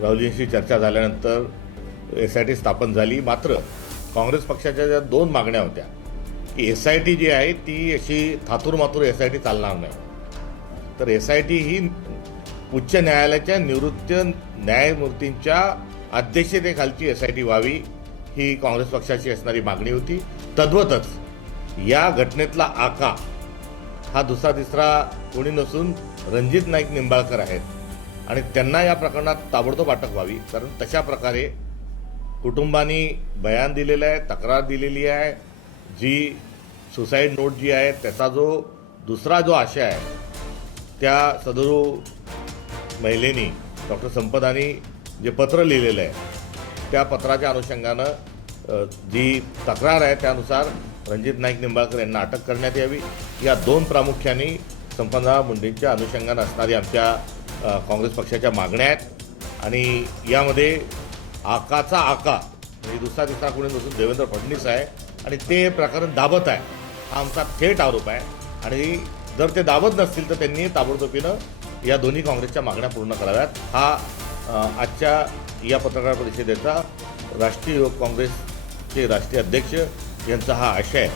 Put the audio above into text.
राहुलजींशी चर्चा झाल्यानंतर S I T स्थापन झाली. मात्र काँग्रेस पक्षाच्या ज्या दोन मागण्या होत्या की एस आय टी जी आहे ती अशी थातूरमातूर एस आय टी चालणार नाही. तर एस आय टी ही उच्च न्यायालयाच्या निवृत्त न्यायमूर्तींच्या अध्यक्षतेखालची एस आय टी व्हावी ही काँग्रेस पक्षाची असणारी मागणी होती. तद्वतच या घटनेतला आका हा दुसरा तिसरा कोणी नसून रणजित नाईक निंबाळकर आहेत. आणि त्यांना या प्रकरणात ताबडतोब अटक व्हावी. कारण तशा प्रकारे कुटुंबानी बयान दिलेलं आहे तक्रार दिलेली आहे. जी सुसाईड नोट जी आहे त्याचा जो दुसरा जो आशय आहे त्या सदरू महिलेनी डॉक्टर संपदानी जे पत्र लिहिलेलं आहे त्या पत्राच्या अनुषंगानं जी तक्रार आहे त्यानुसार रणजित नाईक निंबाळकर यांना अटक करण्यात यावी. या दोन प्रामुख्याने संपदा मुंडेंच्या अनुषंगानं असणारी आमच्या काँग्रेस पक्षाच्या मागण्या आहेत. आणि यामध्ये आकाचा आका म्हणजे दुसरा तिसरा कोणी नसून देवेंद्र फडणवीस आहे. आणि ते प्रकरण दाबत आहे. हा आमचा थेट आरोप आहे. आणि जर ते दाबत नसतील तर त्यांनी ताबडतोबीनं या दोन्ही काँग्रेसच्या मागण्या पूर्ण कराव्यात. हा आजच्या या पत्रकार परिषदेचा राष्ट्रीय युवक काँग्रेसचे राष्ट्रीय अध्यक्ष यांचा हा आशय आहे.